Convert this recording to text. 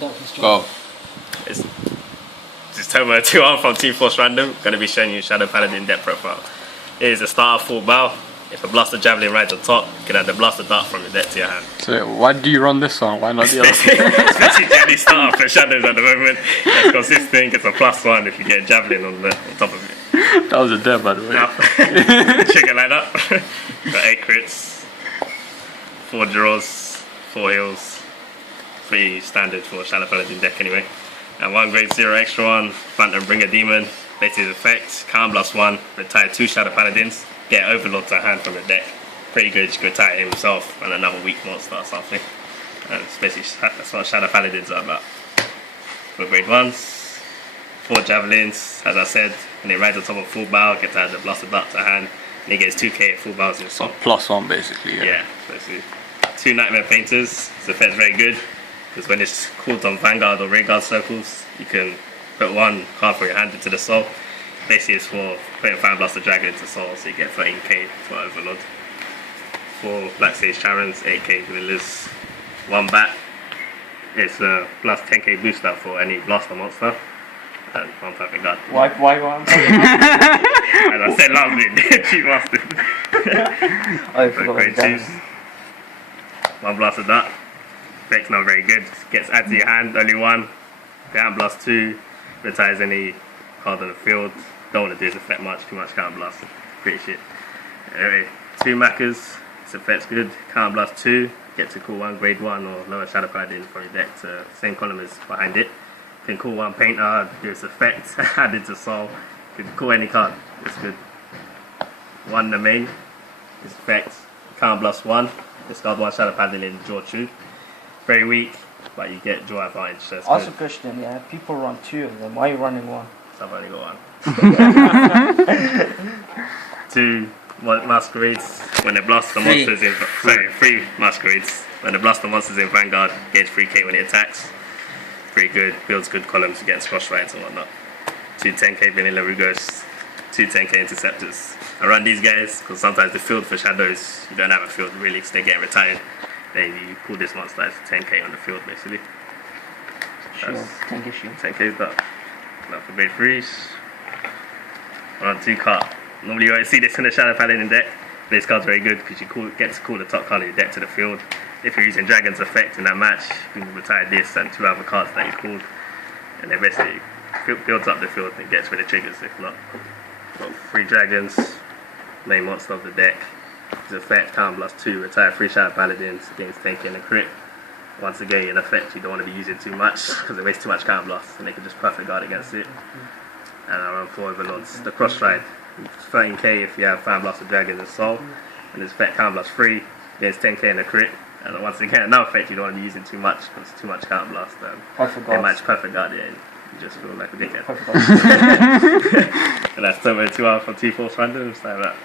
Darkness. Go. It's Touma021 from TeamForceRandom. Going to be showing you Shadow Paladin deck profile. Here's a starter full bow. If a blaster javelin right on top, you can add the blaster dart from your deck to your hand. So why do you run this one? Why not the other? Especially the starter for shadows at the moment. It's consistent, it's a +1 if you get a javelin on top of it. That was a dead, by the way. Now, chicken like that. Got 8 crits, 4 draws, 4 heals. Pretty standard for Shadow Paladin deck anyway. And 1 grade 0 extra 1, Phantom Bringer Demon. Latest effect, Calm Blast 1, retire 2 Shadow Paladins. Get Overlord to hand from the deck. Pretty good, you could retire himself and another weak monster or something. And basically that's what Shadow Paladins are about. For grade 1s, 4 javelins, as I said, when it rides on top of full bow, get to add the blaster dart to hand, and he gets 2k at full bows himself. So +1 basically, yeah. Yeah, basically. 2 Nightmare Painters, this effect's very good, because when it's called on Vanguard or Vanguard circles, you can put 1 card from your hand into the soul. Basically it's for putting Fire Blaster Dragon into soul, so you get 13k for Overlord. 4 Black Sage Charons, 8k Gorillas, 1 Bat. It's a plus 10k booster for any blaster monster, and 1 Perfect Guard. Why 1? As I said last week, cheap bastard. I forgot what it 1 Blaster Dart. Effect's not very good. Gets added to your hand, only 1. Counter Blast 2. Retires any card on the field. Don't want to do this effect much, too much Counter Blast. Pretty shit. Anyway, 2 Mackers. This effect's good. Counter Blast 2. Get to call 1 grade 1 or lower Shadow Paladin from your deck to same column as behind it. You can call 1 Painter, do this effect, add it to Soul. You can call any card. It's good. 1 Domain. This effect. Counter Blast 1. Discard 1 Shadow Paladin and draw 2. Very weak, but you get draw advantage. So Ask a question, yeah. People run 2 of them. Why are you running 1? So I've only got 1. 2 Masquerades. When the blaster monsters in 3 Masquerades. When the blaster monsters in Vanguard, gains 3k when it attacks. Pretty good. Builds good columns against cross rides and whatnot. 2 10k Vanilla Rugos. 2 10k Interceptors. I run these guys because sometimes the field for shadows, you don't have a field really because they get retired. Then you call this monster as 10k on the field basically. Sure, 10k shield. 10k is that. Now for grade 3s. Run 2 card. Normally you won't see this in the Shadow Paladin deck. This card's very good because you get to call the top card of your deck to the field. If you're using Dragon's effect in that match, you can retire this and 2 other cards that you called. And then basically builds up the field and gets rid of triggers if not. Got 3 dragons, main monster of the deck. His effect, Counter Blast 2, retire 3 Shadow Paladins against 10k and a crit. Once again, in effect, you don't want to be using too much because it wastes too much Counter Blast and they can just perfect guard against it. And I run 4 Overlords. The cross ride, 13k if you have Fire Blaster Dragon and Soul. And his effect, Counter Blast 3, against 10k and a crit. And once again, another effect you don't want to be using too much because it's too much Counter Blast. They match perfect guard, yeah. You just feel like a dickhead. And that's Touma021 from TeamForceRandom. Stay like that.